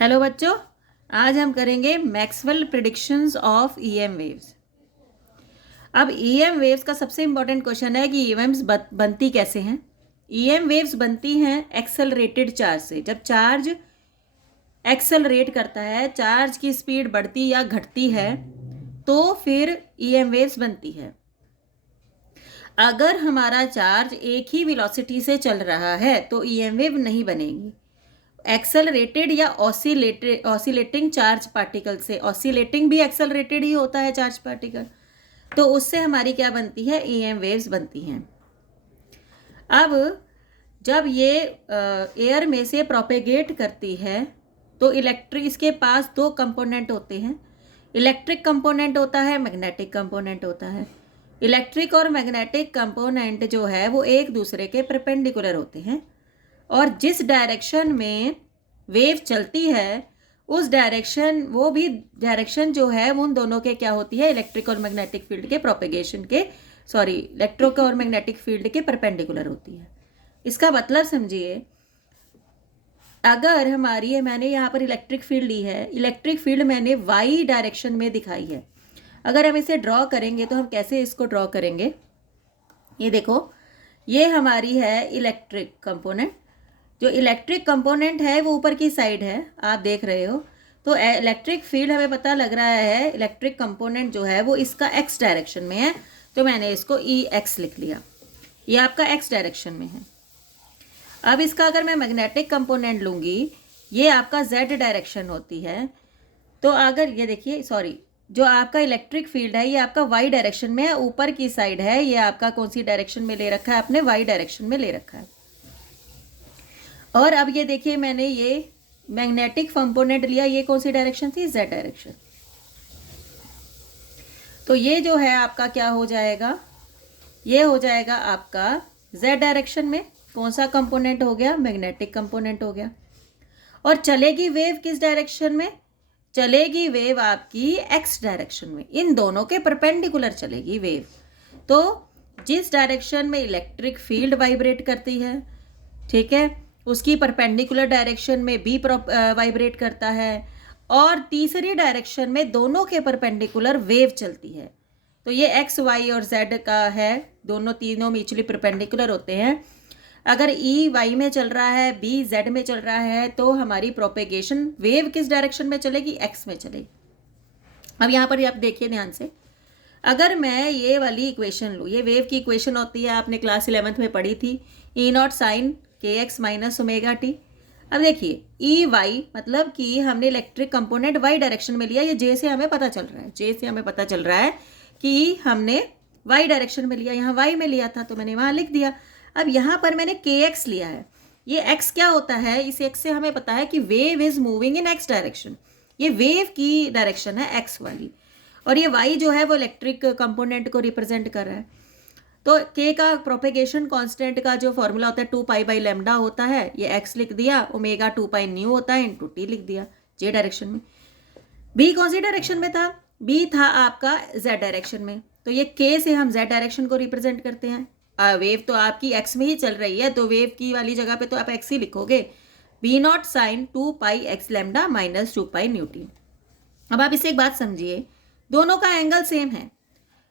Hello बच्चों, आज हम करेंगे Maxwell predictions of EM waves. अब ईएम वेव्स का सबसे इंपॉर्टेंट क्वेश्चन है कि ईएमएम्स बनती कैसे हैं। ईएम वेव्स बनती हैं एक्सेलरेटेड चार्ज से। जब चार्ज एक्सेलरेट करता है, चार्ज की स्पीड बढ़ती या घटती है, तो फिर ईएम वेव्स बनती है। अगर हमारा चार्ज एक ही वेलोसिटी से चल रहा है तो ईएम वेव नहीं बनेगी। एक्सेलरेटेड या ऑसिलेटिंग चार्ज पार्टिकल से, ऑसिलेटिंग भी एक्सेलरेटेड ही होता है चार्ज पार्टिकल, तो उससे हमारी क्या बनती है, ईएम वेव्स बनती हैं। अब जब ये एयर में से प्रोपेगेट करती है तो इसके पास दो कंपोनेंट होते हैं। इलेक्ट्रिक कंपोनेंट होता है, मैग्नेटिक कंपोनेंट होता है। इलेक्ट्रिक और मैग्नेटिक कंपोनेंट जो है वो एक दूसरे के परपेंडिकुलर होते हैं, और जिस डायरेक्शन में वेव चलती है उस डायरेक्शन, वो भी डायरेक्शन जो है वो उन दोनों के क्या होती है, इलेक्ट्रिक और मैग्नेटिक फील्ड के प्रोपेगेशन के, इलेक्ट्रिक और मैग्नेटिक फील्ड के परपेंडिकुलर होती है। इसका मतलब समझिए, अगर हमारी, मैंने यहाँ पर इलेक्ट्रिक फील्ड ली है, इलेक्ट्रिक फील्ड मैंने वाई डायरेक्शन में दिखाई है। अगर हम इसे ड्रॉ करेंगे तो हम कैसे इसको ड्रॉ करेंगे, ये देखो, ये हमारी है इलेक्ट्रिक कंपोनेंट। जो इलेक्ट्रिक कंपोनेंट है वो ऊपर की साइड है, आप देख रहे हो। तो इलेक्ट्रिक फील्ड हमें पता लग रहा है, इलेक्ट्रिक कंपोनेंट जो है वो इसका एक्स डायरेक्शन में है, तो मैंने इसको ई एक्स लिख लिया। ये आपका एक्स डायरेक्शन में है। अब इसका अगर मैं मैग्नेटिक कंपोनेंट लूँगी, ये आपका जेड डायरेक्शन होती है। तो अगर ये देखिए, जो आपका इलेक्ट्रिक फील्ड है ये आपका वाई डायरेक्शन में है, ऊपर की साइड है। ये आपका कौन सी डायरेक्शन में ले रखा है, आपने वाई डायरेक्शन में ले रखा है। और अब ये देखिए, मैंने ये मैग्नेटिक कंपोनेंट लिया, ये कौन सी डायरेक्शन थी, जेड डायरेक्शन। तो ये जो है आपका क्या हो जाएगा, ये हो जाएगा आपका जेड डायरेक्शन में। कौन सा कंपोनेंट हो गया, मैग्नेटिक कंपोनेंट हो गया। और चलेगी वेव किस डायरेक्शन में, चलेगी वेव आपकी एक्स डायरेक्शन में। इन दोनों के परपेंडिकुलर चलेगी वेव। तो जिस डायरेक्शन में इलेक्ट्रिक फील्ड वाइब्रेट करती है, ठीक है, उसकी परपेंडिकुलर डायरेक्शन में भी वाइब्रेट करता है, और तीसरी डायरेक्शन में दोनों के परपेंडिकुलर वेव चलती है। तो ये एक्स, वाई और जेड का है, तीनों म्यूचुअली परपेंडिकुलर होते हैं। अगर ई वाई में चल रहा है, बी जेड में चल रहा है, तो हमारी प्रोपेगेशन वेव किस डायरेक्शन में चलेगी, एक्स में चलेगी। अब यहाँ पर आप देखिए ध्यान से, अगर मैं ये वाली इक्वेशन लूँ, ये वेव की इक्वेशन होती है, आपने क्लास 11th में पढ़ी थी, ई नॉट साइन के एक्स माइनस ओमेगा टी। अब देखिए, ई वाई मतलब कि हमने इलेक्ट्रिक कंपोनेंट वाई डायरेक्शन में लिया। ये जे से हमें पता चल रहा है, जे से हमें पता चल रहा है कि हमने वाई डायरेक्शन में लिया, यहाँ वाई में लिया था तो मैंने वहाँ लिख दिया। अब यहाँ पर मैंने के एक्स लिया है। ये एक्स क्या होता है, इस एक्स से हमें पता है कि wave is moving in x direction. ये वेव की डायरेक्शन है एक्स वाली, और ये वाई जो है वो इलेक्ट्रिक कंपोनेंट को रिप्रेजेंट कर रहा है। तो के का प्रोपेगेशन कांस्टेंट का जो फॉर्मूला होता है 2π/λ होता है, ये x लिख दिया, ओमेगा 2π न्यू होता है, इनटू टी लिख दिया जे डायरेक्शन में। बी कौन सी डायरेक्शन में था, बी था आपका जेड डायरेक्शन में। तो ये के से हम जेड डायरेक्शन को रिप्रेजेंट करते हैं। वेव तो आपकी एक्स में ही चल रही है, तो वेव की वाली जगह पे तो आप एक्स ही लिखोगे। B nought sine 2πx λ minus 2π nu t. अब आप इसे एक बात समझिए, दोनों का एंगल सेम है,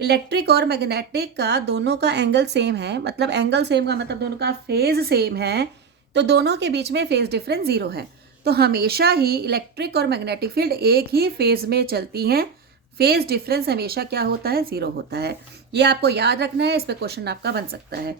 इलेक्ट्रिक और मैग्नेटिक का दोनों का एंगल सेम है। मतलब एंगल सेम का मतलब दोनों का फेज सेम है, तो दोनों के बीच में फेज डिफरेंस 0 है। तो हमेशा ही इलेक्ट्रिक और मैग्नेटिक फील्ड एक ही फेज में चलती हैं। फेज डिफरेंस हमेशा क्या होता है, 0 होता है। ये आपको याद रखना है, इस पर क्वेश्चन आपका बन सकता है।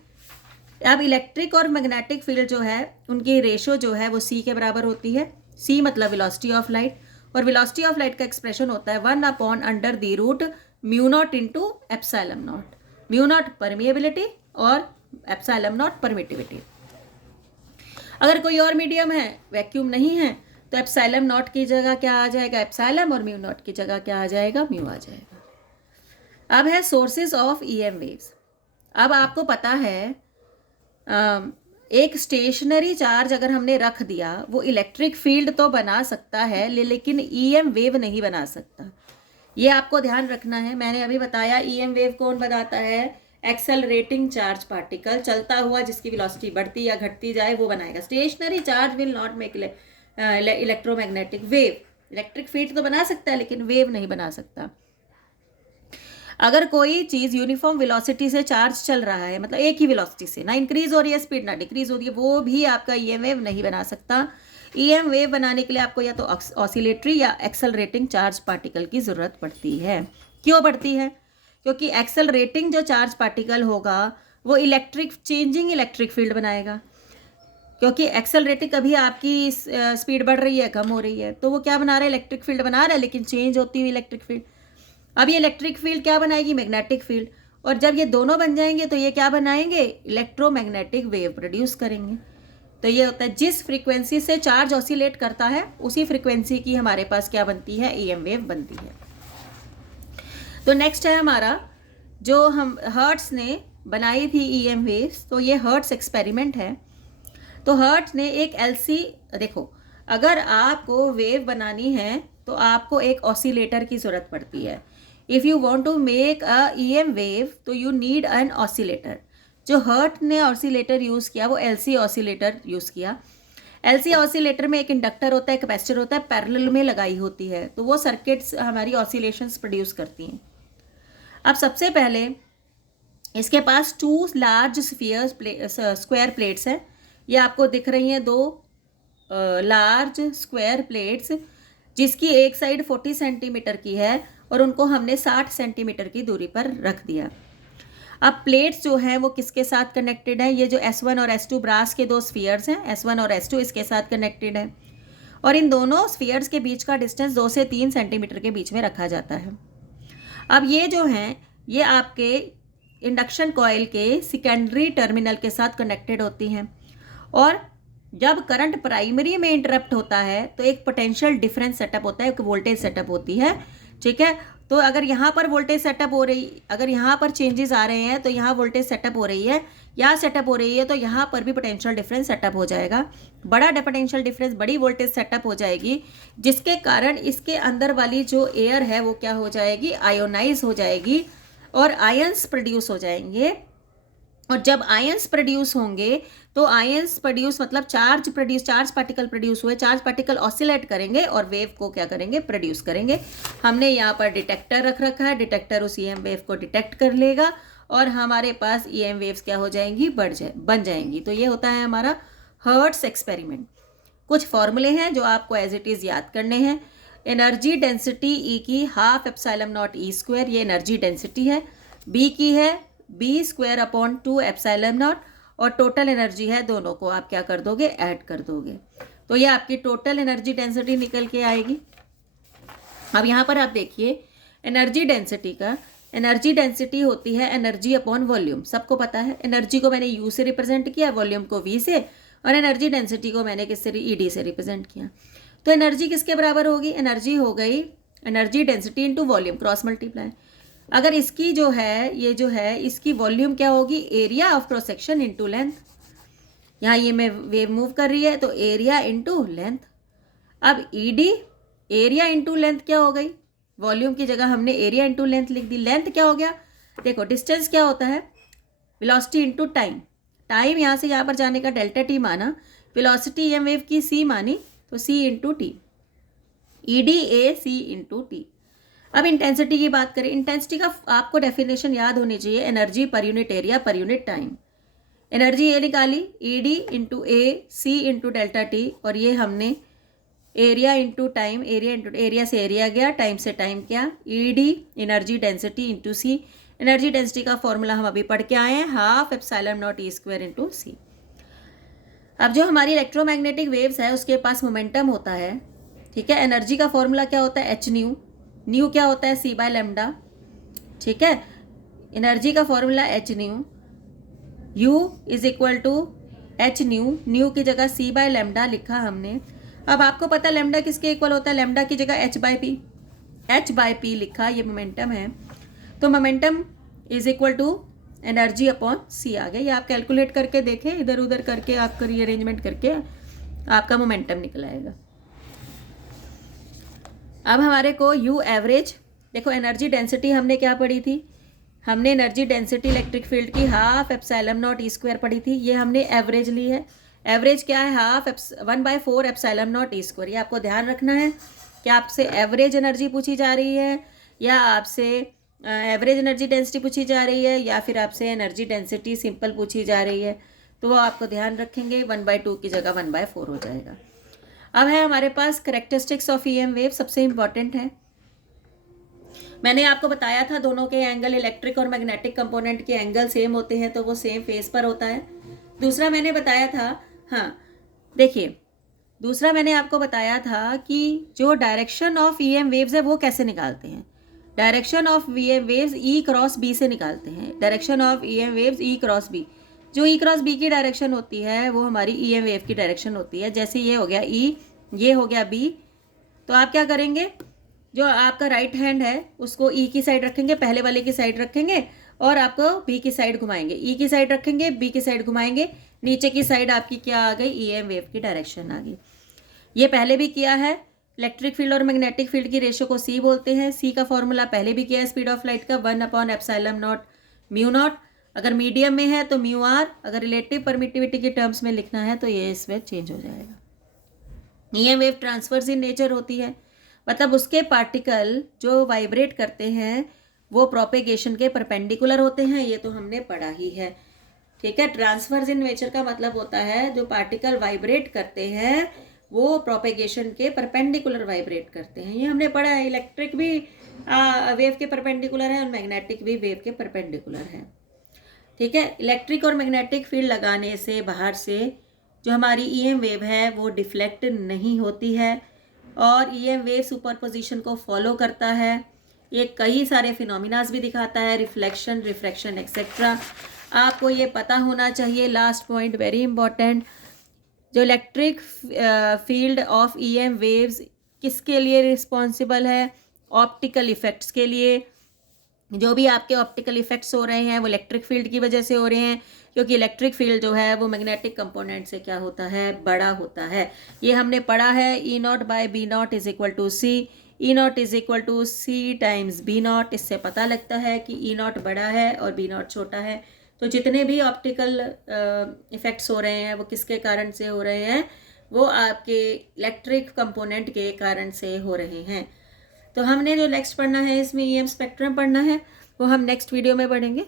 अब इलेक्ट्रिक और मैग्नेटिक फील्ड जो है उनकी रेशो जो है वो सी के बराबर होती है। सी मतलब वेलोसिटी ऑफ लाइट, और वेलोसिटी ऑफ लाइट का एक्सप्रेशन होता है 1/√√μ nought into epsilon nought. Mu nought permeability और एप्सिलॉन नॉट परमिटिविटी। अगर कोई और मीडियम है, वैक्यूम नहीं है, तो एप्सिलॉन नॉट की जगह क्या आ जाएगा, एप्सिलॉन, और म्यू नॉट की जगह क्या आ जाएगा, म्यू आ जाएगा। अब है सोर्सेज ऑफ ईएम वेव्स। अब आपको पता है, एक स्टेशनरी चार्ज अगर हमने रख दिया, वो इलेक्ट्रिक फील्ड तो बना सकता है लेकिन ईएम वेव नहीं बना सकता। ये आपको ध्यान रखना है। मैंने अभी बताया ईएम वेव कौन बनाता है, एक्सेलरेटिंग चार्ज पार्टिकल, चलता हुआ जिसकी वेलोसिटी बढ़ती या घटती जाए वो बनाएगा। Stationary charge will not make electromagnetic wave. Electric field तो बना सकता है लेकिन वेव नहीं बना सकता। अगर कोई चीज़ यूनिफॉर्म वेलोसिटी से चार्ज चल रहा है, मतलब एक ही वेलोसिटी से, ना इंक्रीज हो रही है स्पीड ना डिक्रीज हो रही है, वो भी आपका ईएम वेव नहीं बना सकता। ईएम वेव बनाने के लिए आपको या तो ऑसिलेटरी या एक्सेलरेटिंग चार्ज पार्टिकल की ज़रूरत पड़ती है। क्यों पड़ती है? क्योंकि एक्सेलरेटिंग जो चार्ज पार्टिकल होगा वो चेंजिंग इलेक्ट्रिक फील्ड बनाएगा। क्योंकि एक्सेलरेटिंग कभी आपकी स्पीड बढ़ रही है, कम हो रही है, तो वो क्या बना रहा है? इलेक्ट्रिक फील्ड बना रहा है, लेकिन चेंज होती हुई इलेक्ट्रिक फील्ड। अब ये इलेक्ट्रिक फील्ड क्या बनाएगी? Magnetic field. और जब ये दोनों बन जाएंगे तो ये क्या बनाएंगे? इलेक्ट्रोमैग्नेटिक वेव प्रोड्यूस करेंगे। तो ये होता है जिस फ्रीक्वेंसी से चार्ज ऑसिलेट करता है उसी फ्रीक्वेंसी की हमारे पास क्या बनती है? ईएम वेव बनती है। तो नेक्स्ट है हमारा, जो हम हर्ट्स ने बनाई थी ईएम वेव्स, तो ये हर्ट्स एक्सपेरिमेंट है। तो हर्ट्स ने एक देखो, अगर आपको वेव बनानी है तो आपको एक ऑसिलेटर की ज़रूरत पड़ती है। If you want to make a EM wave तो यू नीड एन ऑसिलेटर। जो हर्ट ने ऑसिलेटर यूज़ किया वो एलसी ऑसिलेटर यूज़ किया। एलसी ऑसिलेटर में एक इंडक्टर होता है, कैपेसिटर होता है, पैरेलल में लगाई होती है, तो वो सर्किट्स हमारी ऑसिलेशंस प्रोड्यूस करती हैं। अब सबसे पहले इसके पास 2 लार्ज स्क्वायर प्लेट्स हैं। ये आपको दिख रही हैं 2 लार्ज स्क्वायर प्लेट्स, जिसकी एक साइड 40 सेंटीमीटर की है और उनको हमने 60 सेंटीमीटर की दूरी पर रख दिया। अब प्लेट्स जो हैं वो किसके साथ कनेक्टेड हैं? ये जो S1 और S2 ब्रास के 2 स्फीयर्स हैं, S1 और S2 इसके साथ कनेक्टेड है, और इन दोनों स्फीयर्स के बीच का डिस्टेंस 2 से 3 सेंटीमीटर के बीच में रखा जाता है। अब ये जो हैं ये आपके इंडक्शन कॉइल के सेकेंडरी टर्मिनल के साथ कनेक्टेड होती हैं, और जब करंट प्राइमरी में इंटरप्ट होता है तो एक पोटेंशियल डिफरेंस सेटअप होता है, एक वोल्टेज सेटअप होती है। ठीक है, तो अगर यहाँ पर वोल्टेज सेटअप हो रही, अगर यहाँ पर चेंजेस आ रहे हैं तो यहाँ वोल्टेज सेटअप हो रही है, यहाँ सेटअप हो रही है, तो यहाँ पर भी पोटेंशियल डिफरेंस सेटअप हो जाएगा। बड़ा पोटेंशियल डिफरेंस, बड़ी वोल्टेज सेटअप हो जाएगी, जिसके कारण इसके अंदर वाली जो एयर है वो क्या हो जाएगी? आयोनाइज हो जाएगी और आयंस प्रोड्यूस हो जाएंगे। और जब आयंस प्रोड्यूस होंगे तो आयंस प्रोड्यूस मतलब चार्ज पार्टिकल प्रोड्यूस हुए, चार्ज पार्टिकल ऑसिलेट करेंगे और वेव को क्या करेंगे? प्रोड्यूस करेंगे। हमने यहाँ पर डिटेक्टर रख रखा है, डिटेक्टर उस ईएम वेव को डिटेक्ट कर लेगा और हमारे पास ईएम वेव्स क्या हो जाएंगी? बन जाएंगी। तो ये होता है हमारा हर्ट्स एक्सपेरिमेंट। कुछ फॉर्मूले हैं जो आपको एज इट इज़ याद करने हैं। एनर्जी डेंसिटी ई की half epsilon not E square, ये एनर्जी डेंसिटी है। बी की है B square upon 2 epsilon naught, और टोटल एनर्जी है, दोनों को आप क्या कर दोगे? ऐड कर दोगे, तो ये आपकी टोटल एनर्जी डेंसिटी निकल के आएगी। अब यहाँ पर आप देखिए एनर्जी डेंसिटी होती है एनर्जी अपॉन वॉल्यूम। सबको पता है, एनर्जी को मैंने यू से रिप्रेजेंट किया, वॉल्यूम को वी से, और एनर्जी डेंसिटी को मैंने किससे? ईडी से रिप्रेजेंट किया। तो एनर्जी किसके बराबर होगी? एनर्जी हो गई energy density into volume cross multiply. अगर इसकी जो है ये जो है इसकी वॉल्यूम क्या होगी? Area of cross section into length. यहाँ ये मैं वेव मूव कर रही है तो एरिया इंटू लेंथ। अब ईडी एरिया इंटू लेंथ क्या हो गई? वॉल्यूम की जगह हमने एरिया इंटू लेंथ लिख दी। लेंथ क्या हो गया? देखो डिस्टेंस क्या होता है? Velocity into time. टाइम यहाँ से यहाँ पर जाने का डेल्टा टी माना, वेलोसिटी ईएम वेव की सी मानी, तो सी इंटू टी, ईडी ए सी इंटू टी। अब इंटेंसिटी की बात करें, इंटेंसिटी का आपको डेफिनेशन याद होनी चाहिए, एनर्जी पर यूनिट एरिया पर यूनिट टाइम। एनर्जी ये निकाली ED into A C into delta T, और ये हमने एरिया इंटू टाइम, एरिया से एरिया गया, टाइम से टाइम क्या? ED energy density into C. Energy density का फॉर्मूला हम अभी पढ़ के आए हैं, half epsilon not E square into C. अब जो हमारी इलेक्ट्रोमैग्नेटिक वेव्स है उसके पास मोमेंटम होता है। ठीक है, एनर्जी का फॉर्मूला क्या होता है? H nu. न्यू क्या होता है? C by lambda. ठीक है, एनर्जी का formula H nu, U is equal to H nu, nu की जगह सी बाय लेमडा लिखा हमने। अब आपको पता है लेमडा किसके इक्वल होता है? लेमडा की जगह एच बाय पी लिखा, ये मोमेंटम है। तो momentum is equal to energy upon C आ गया। ये आप कैलकुलेट करके देखें, इधर उधर करके आपका रीअरेंजमेंट करके आपका मोमेंटम निकल आएगा। अब हमारे को यू एवरेज, देखो एनर्जी डेंसिटी हमने क्या पढ़ी थी? हमने एनर्जी डेंसिटी इलेक्ट्रिक फील्ड की half epsilon not E square पढ़ी थी, ये हमने एवरेज ली है। एवरेज क्या है, half 1/4 epsilon not E square. ये आपको ध्यान रखना है कि आपसे एवरेज एनर्जी पूछी जा रही है या आपसे एवरेज एनर्जी डेंसिटी पूछी जा रही है या फिर आपसे एनर्जी डेंसिटी सिंपल पूछी जा रही है, तो वो आपको ध्यान रखेंगे 1/2 की जगह 1/4 हो जाएगा। अब है हमारे पास करेक्टरिस्टिक्स ऑफ ईएम वेव, सबसे इम्पॉर्टेंट है। मैंने आपको बताया था दोनों के एंगल, इलेक्ट्रिक और मैग्नेटिक कंपोनेंट के एंगल सेम होते हैं तो वो सेम फेस पर होता है। दूसरा मैंने बताया था, हाँ देखिए, दूसरा मैंने आपको बताया था कि जो डायरेक्शन ऑफ ईएम वेव्स है वो कैसे निकालते हैं। Direction of EM waves E cross B से निकालते हैं। Direction of EM waves E cross B, जो ई क्रॉस बी की डायरेक्शन होती है वो हमारी ईएम वेव की डायरेक्शन होती है। जैसे ये हो गया ई, ये हो गया बी, तो आप क्या करेंगे, जो आपका राइट हैंड है उसको ई की साइड रखेंगे, पहले वाले की साइड रखेंगे और आपको बी की साइड घुमाएंगे, ई की साइड रखेंगे, बी की साइड घुमाएंगे, नीचे की साइड आपकी क्या आ गई, ईएम वेव की डायरेक्शन आ गई। ये पहले भी किया है। इलेक्ट्रिक फील्ड और मैग्नेटिक फील्ड की रेशियो को सी बोलते हैं। सी का फॉर्मूला पहले भी किया है स्पीड ऑफ लाइट का, 1/ε0 म्यू नॉट। अगर मीडियम में है तो म्यू आर, अगर रिलेटिव परमिटिविटी के टर्म्स में लिखना है तो ये इसमें चेंज हो जाएगा। EM wave transverse in nature होती है, मतलब उसके पार्टिकल जो वाइब्रेट करते हैं वो प्रोपेगेशन के परपेंडिकुलर होते हैं, ये तो हमने पढ़ा ही है। ठीक है, ट्रांसवर्स इन नेचर का मतलब होता है जो पार्टिकल वाइब्रेट करते हैं वो प्रोपेगेशन के परपेंडिकुलर वाइब्रेट करते हैं, ये हमने पढ़ा है। इलेक्ट्रिक भी वेव के परपेंडिकुलर है और मैग्नेटिक भी वेव के परपेंडिकुलर है। ठीक है, इलेक्ट्रिक और मैग्नेटिक फील्ड लगाने से बाहर से जो हमारी ईएम वेव है वो डिफ्लेक्ट नहीं होती है और ईएम वेव सुपरपोजिशन को फॉलो करता है। ये कई सारे फिनोमिनास भी दिखाता है, रिफ्लेक्शन, रिफ्रैक्शन एक्सेट्रा। आपको ये पता होना चाहिए, लास्ट पॉइंट वेरी इंपॉर्टेंट, जो electric field of EM waves किसके लिए रिस्पॉन्सिबल है, ऑप्टिकल इफेक्ट्स के लिए। जो भी आपके ऑप्टिकल इफेक्ट्स हो रहे हैं वो इलेक्ट्रिक फील्ड की वजह से हो रहे हैं, क्योंकि इलेक्ट्रिक फील्ड जो है वो मैग्नेटिक कंपोनेंट से क्या होता है, बड़ा होता है। ये हमने पढ़ा है, E0/B0 is equal to C, E0 is equal to C times B0। इससे पता लगता है कि E0 बड़ा है और B0 छोटा है। तो जितने भी ऑप्टिकल इफेक्ट्स हो रहे हैं वो किसके कारण से हो रहे हैं, वो आपके इलेक्ट्रिक कंपोनेंट के कारण से हो रहे हैं। तो हमने जो नेक्स्ट पढ़ना है इसमें ईएम स्पेक्ट्रम पढ़ना है, वो हम नेक्स्ट वीडियो में पढ़ेंगे।